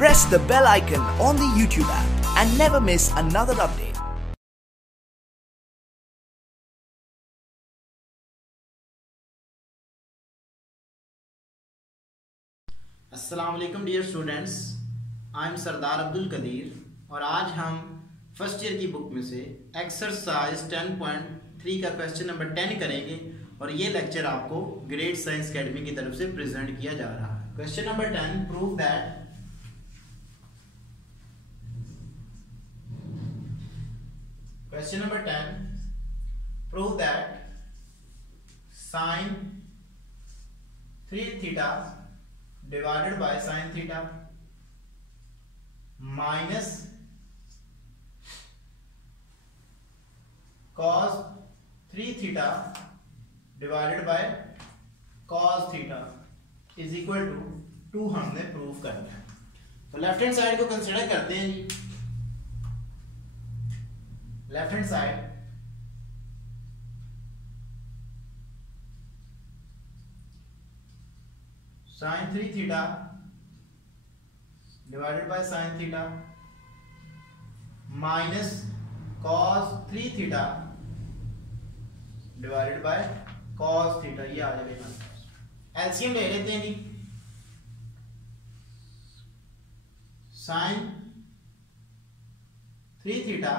press the bell icon on the YouTube app and never miss another update. अस्सलाम वालेकुम dear students, I am सरदार अब्दुल कदीर और आज हम first year की book में से एक्सरसाइज 10.3 का क्वेश्चन नंबर 10 करेंगे और ये लेक्चर आपको ग्रेड साइंस एकेडमी की तरफ से प्रेजेंट किया जा रहा है। Question number 10, prove that Question number 10, prove that sin 3 theta divided by sin theta minus cos 3 theta divided by cos theta is equal to 2 हमने प्रूव करना है। तो लेफ्ट हैंड साइड को कंसिडर करते हैं जी। Left hand side sin 3 theta divided by sin theta minus cos 3 theta divided by cos theta, ये आ जाएगा। एलसीएम ले लेते हैं जी। sin 3 theta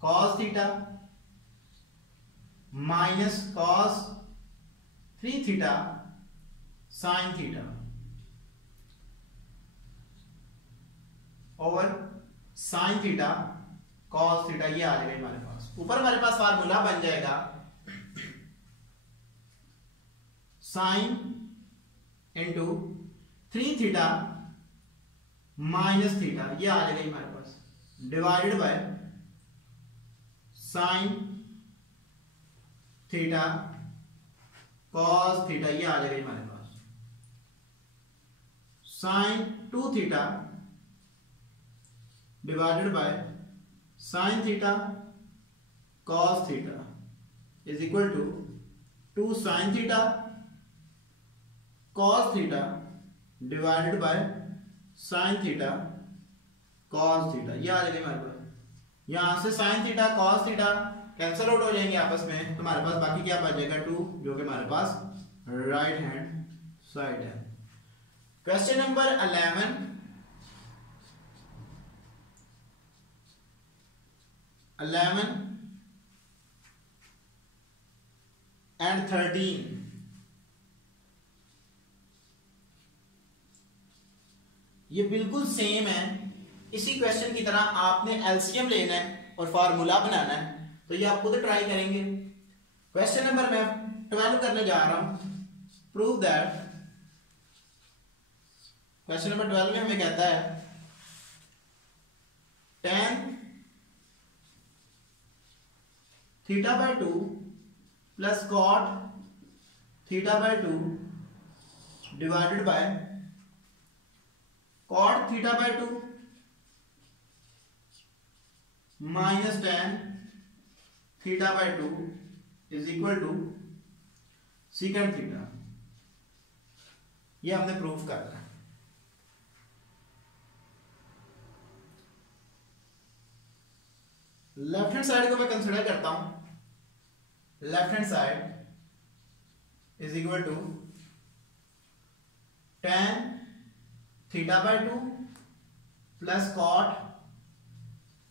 cos theta minus cos 3 theta sin theta over sin theta cos theta, ये आ जाएगा हमारे पास। ऊपर हमारे पास फार्मूला बन जाएगा sin into 3 theta minus theta, ये आ जाएगा हमारे पास, divided by sin theta cos theta, ये आ जाएगा हमारे पास। sin 2 theta divided by sin theta cos theta is equal to 2 sin theta cos theta divided by sin theta cos theta, ये आ जाएगा हमारे पास। यहां से sin theta cos theta cancel out हो जाएंगे आपस में, तो हमारे पास बाकी क्या बच जाएगा 2, जो कि हमारे पास राइट हैंड साइड है। क्वेश्चन नंबर 11 एंड 13 ये बिल्कुल सेम है। इसी क्वेश्चन की तरह आपने एलसीएम लेना है और फार्मूला बनाना है, तो ये आप खुद ट्राई करेंगे। क्वेश्चन नंबर मैं 12 करने जा रहा हूं। प्रूव दैट, क्वेश्चन नंबर 12 में हमें कहता है tan theta by 2 plus cot theta by 2 divided by cot theta by 2 minus tan theta by 2 is equal to second theta, ये हमने प्रूफ करना है। लेफ्ट हैंड साइड को मैं कंसीडर करता हूं। Left hand side is equal to tan theta by 2 plus cot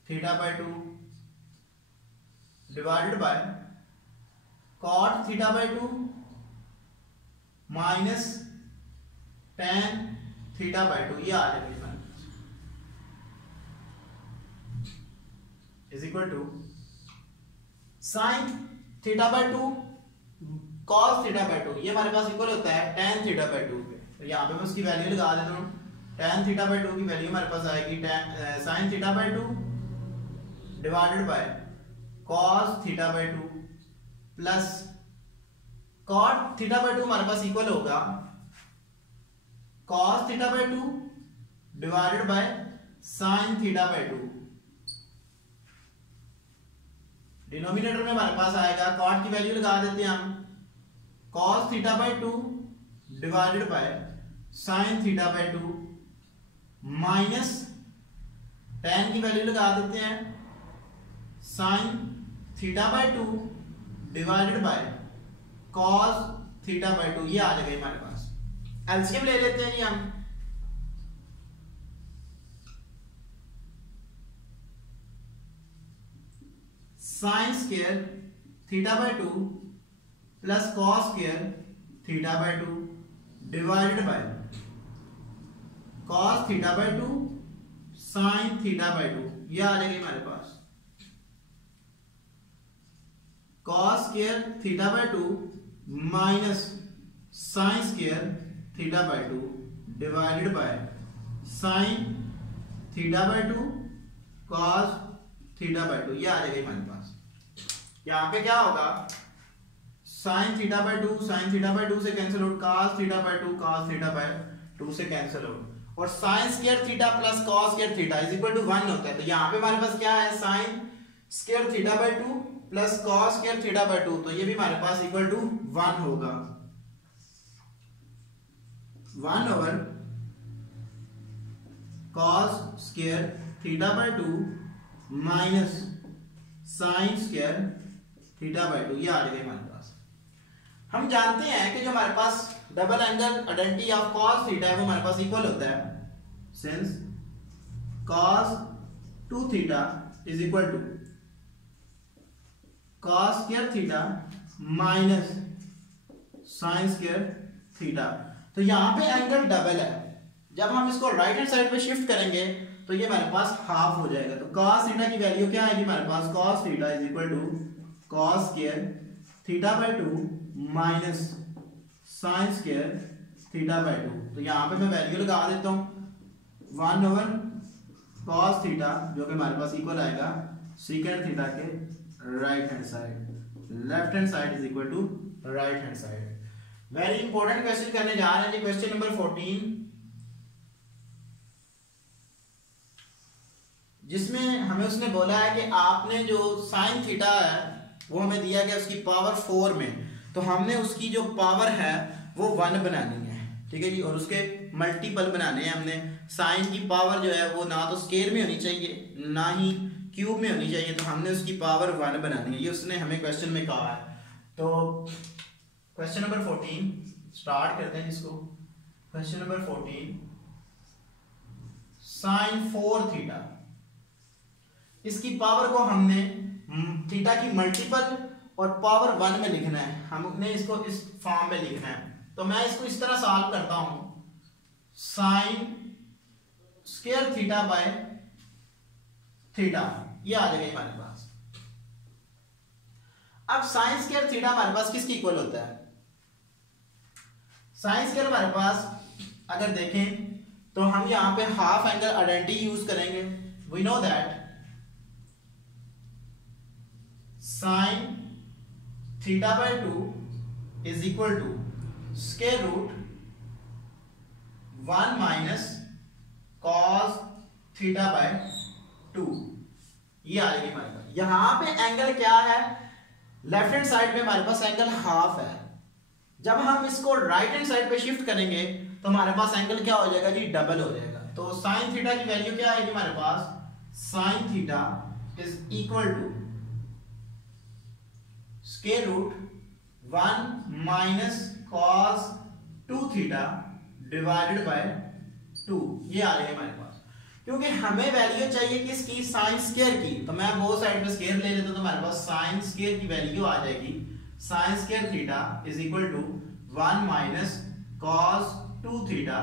theta by 2 divided by cot theta by 2 minus tan theta by 2, ये आ जाएगा is equal to sin theta by 2 cos theta by 2, ये हमारे पास equal होता है tan theta by 2 पे। तो यहाँ पे मैं उसकी वैल्यू लगा देता हूँ। tan थीटा बाय 2 की वैल्यू हमारे पास आएगी sin theta by 2 divided bye cos theta by 2 plus cot theta by 2 हमारे पास इक्वल होगा cos theta by 2 divided by sin theta by 2। Denominator में हमारे पास आएगा cot की वैल्यू लगा देते हैं हम, cos theta by 2 divided by sin theta by 2 minus tan की वैल्यू लगा देते हैं sin theta by 2 divided bye cos theta by 2, ये आ जाएगा हमारे पास। एलसीएम ले लेते हैं जी हम। Sine square theta by 2 plus cos square theta by 2 divided by cos theta by 2 sine theta by 2, ये आ जाएगी हमारे पास। Cos square theta by 2 minus sine square theta by 2 divided by sine theta by 2 cos theta by 2, ये आ जाएगा हमारे पास। यहां पे क्या होगा, sine theta by 2 sine theta by 2 से cancel out, cos theta by 2 cos theta by 2 से कैंसिल आउट, और sine square theta plus cos square theta is equal to 1 होता है। तो यहां पे हमारे पास क्या है, sign square theta by 2 plus cos square theta by 2, तो ये भी हमारे पास इक्वल टू 1 होगा। 1 over cos square theta by 2 minus sine square theta by 2, ये आ जाएगा हमारे पास। हम जानते हैं कि जो हमारे पास double angle identity of cos theta है वो हमारे पास इक्वल होता है, since cos 2 theta is equal to cos square theta minus sine square theta. तो यहां पे एंगल डबल है, जब हम इसको राइट हैंड साइड पे शिफ्ट करेंगे तो ये हमारे पास हाफ हो जाएगा। तो cos थीटा की वैल्यू क्या आएगी हमारे पास, cos theta is equal to cos square theta by 2 minus sine square theta by 2। तो यहाँ पे मैं वैल्यू लगा देता हूँ 1 ओवर cos थीटा, जो कि हमारे पास इक्वल आएगा सेकंड थीटा के right hand side, left hand side is equal to right hand side. Very important question करने जा रहे हैं जी, क्वेश्चन नंबर 14, जिसमें हमें उसने बोला है कि आपने जो साइन थीटा है वो हमें दिया गया उसकी पावर 4 में, तो हमने उसकी जो पावर है वो 1 बनानी है, ठीक है जी, और उसके मल्टीपल बनाने हैं हमने। साइन की पावर जो है वो ना तो स्क्वायर में होनी चाहिए ना ही क्यूब में होनी चाहिए, तो हमने उसकी पावर 1 बनानी है, ये उसने हमें क्वेश्चन में कहा है। तो क्वेश्चन नंबर 14 स्टार्ट करते हैं जिसको। क्वेश्चन नंबर 14, साइन 4 थीटा, इसकी पावर को हमने थीटा की मल्टीपल और पावर 1 में लिखना है, हमने इसको इस फॉर्म में लिखना है। तो मैं इसको इस तरह सॉल्व करता हूं, sign square theta by theta, ये आ जाएगा हमारे पास। अब साइन स्क्वायर थीटा हमारे पास किसकी इक्वल होता है, साइन स्क्वायर हमारे पास अगर देखें तो हम यहां पे हाफ एंगल आइडेंटिटी यूज करेंगे। We know that sine theta by 2 is equal to square root 1 minus cos theta by 2, ये आ जाएगी हमारे पास। यहां पे एंगल क्या है, लेफ्ट हैंड साइड पे हमारे पास एंगल हाफ है, जब हम इसको राइट हैंड साइड पे शिफ्ट करेंगे तो हमारे पास एंगल क्या हो जाएगा जी, डबल हो जाएगा। तो साइन थीटा की वैल्यू क्या आएगी हमारे पास, sine theta is equal to square root 1 minus cos 2 theta divided by 2, ये आ जाएगा हमारे पास। क्योंकि हमें वैल्यू चाहिए किसकी, साइन स्क्वायर की, तो मैं बोथ साइड पे स्क्वायर ले लेता हूं, तो हमारे पास साइन स्क्वायर की वैल्यू आ जाएगी, sine square theta is equal to 1 minus cos 2 theta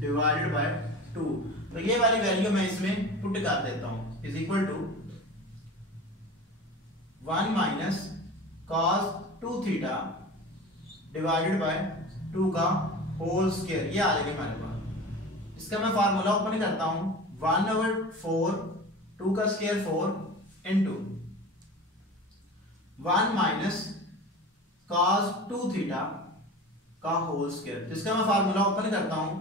divided by 2। तो ये वाली वैल्यू मैं इसमें पुट कर देता हूं, is equal to 1 minus cos 2 theta divided by 2 का होल स्क्वायर, ये आ जाएगा हमारे पास। इसका मैं फार्मूला ओपन करता हूं, 1 ओवर 4 2 का square 4 into 1 minus cos 2 theta का होल स्क्वायर। इसका मैं फार्मूला ओपन करता हूं,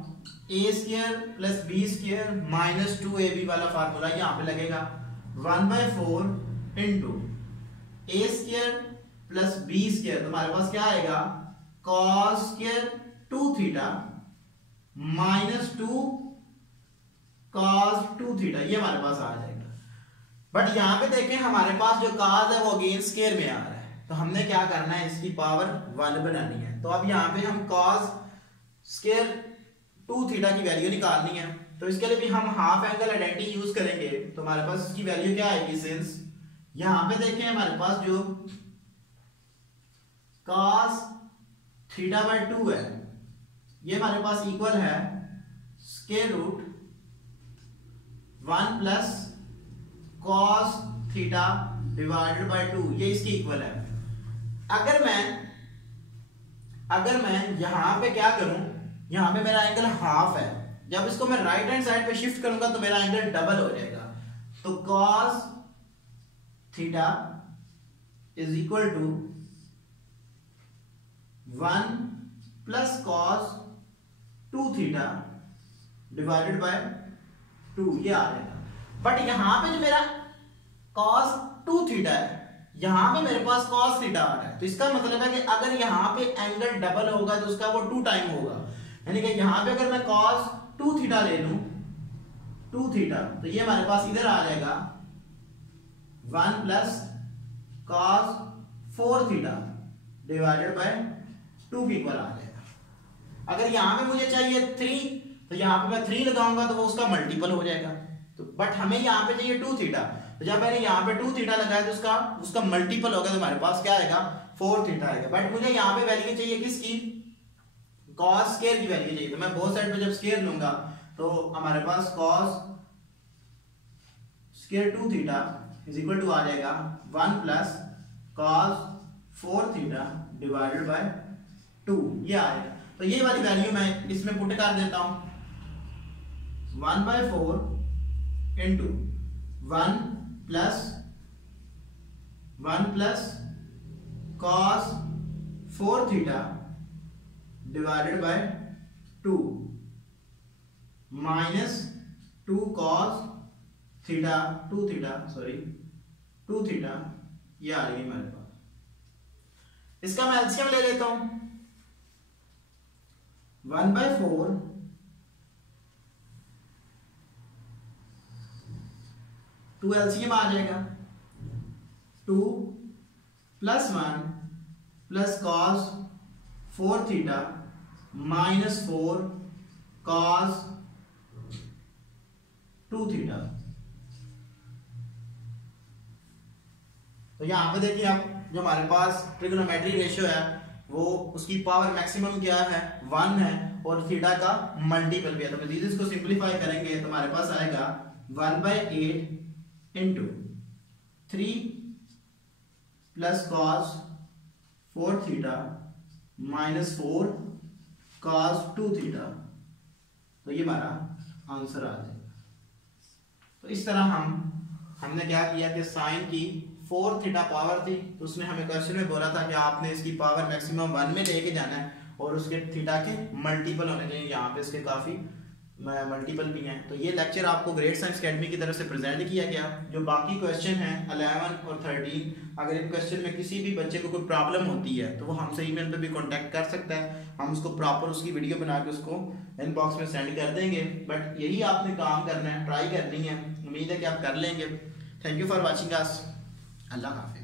a square plus b square minus 2ab वाला फार्मूला यहां पे लगेगा, 1/4 into a square plus b square, तो हमारे पास क्या आएगा, cos square 2 theta minus 2 2 theta, ये हमारे पास आ जाएगा। बट यहाँ पे देखें हमारे पास जो cos है वो अगेन स्क्वायर में आ रहा है, तो हमने क्या करना है, इसकी पावर 1 बनानी है। तो अब यहाँ पे हम cos स्क्वायर 2 थीटा की वैल्यू निकालनी है, तो इसके लिए भी हम हाफ एंगल आइडेंटिटी यूज करेंगे। तो हमारे पास इसकी वैल्यू क्या आएगी, सिंस यहाँ पे देखें हमारे पास जो cos थीटा बाय 2 है, ये हमारे पास इक्वल है square root 1 plus cos theta divided by 2, ये इसकी इक्वल है। अगर मैं यहां पे क्या करूं, यहां पे मेरा एंगल हाफ है, जब इसको मैं राइट हैंड साइड पे शिफ्ट करूंगा तो मेरा एंगल डबल हो जाएगा। तो cos theta is equal to 1 plus cos 2 theta divided by 2, ये आ जाएगा। बट यहां पे जो मेरा cos 2 थीटा है, यहां पे मेरे पास cos थीटा आ रहा है, तो इसका मतलब है कि अगर यहां पे एंगल डबल होगा तो उसका वो 2 टाइम होगा, यानी कि यहां पे अगर मैं cos 2 थीटा ले लूं 2 थीटा, तो ये हमारे पास इधर आ जाएगा 1 plus cos 4 theta divided by 2 के इक्वल आ जाएगा। अगर यहां पे मुझे चाहिए 3, तो यहां पे मैं 3 लगाऊंगा तो वो उसका मल्टीपल हो जाएगा। तो बट हमें यहां पे चाहिए 2 थीटा, तो जब मैंने यहां पे 2 थीटा लगाया तो उसका मल्टीपल होगा, तो हमारे पास क्या आएगा, 4 थीटा आएगा। बट मुझे यहां पे वैल्यू चाहिए किसकी, cos स्क्वायर की वैल्यू चाहिए, तो मैं बोथ साइड पे जब स्क्वायर लूंगा तो हमारे पास cos square 2 theta is equal to आ जाएगा 1 plus cos 4 theta divided by 2, ये आएगा। तो ये वाली वैल्यू मैं इसमें पुट कर देता हूं, 1/4 into 1 plus cos 4 theta divided by 2 minus 2 cos theta 2 theta, ये आ रही है हमारे पास। इसका मैं एलसीएम ले लेता हूं, 1/4 2 एलसीएम आ जाएगा, 2 plus 1 plus cos 4 theta minus 4 cos 2 theta. तो यहां पे देखिए आप, जो हमारे पास ट्रिग्नोमेट्री रेशियो है वो उसकी पावर मैक्सिमम क्या है, 1 है, और थीटा का मल्टीपल भी है। तो प्लीज इसको सिंपलीफाई करेंगे तो हमारे पास आएगा 1/8 into 3 plus cos 4 theta minus 4 cos 2 theta, तो ये हमारा आंसर आ जाएगा। तो इस तरह हमने क्या किया कि साइन की 4 थीटा पावर थी, तो उसने हमें क्वेश्चन में बोला था कि आपने इसकी पावर मैक्सिमम 1 में लेके जाना है और उसके थीटा के मल्टीपल होने चाहिए। यहाँ पे इसके काफी मल्टीपल भी हैं। तो ये लेक्चर आपको ग्रेट साइंस अकेडमी की तरफ से प्रेजेंट किया गया। जो बाकी क्वेश्चन हैं 11 और 13, अगर इन क्वेश्चन में किसी भी बच्चे को कोई प्रॉब्लम होती है तो वो हमसे ईमेल पे भी कांटेक्ट कर सकता है, हम उसको प्रॉपर उसकी वीडियो बना के उसको इनबॉक्स में सेंड कर देंगे। बट यही आपने काम करना है, ट्राई करनी है, उम्मीद है कि आप कर लेंगे। Thank you for watching us, अल्लाह हाफिज़।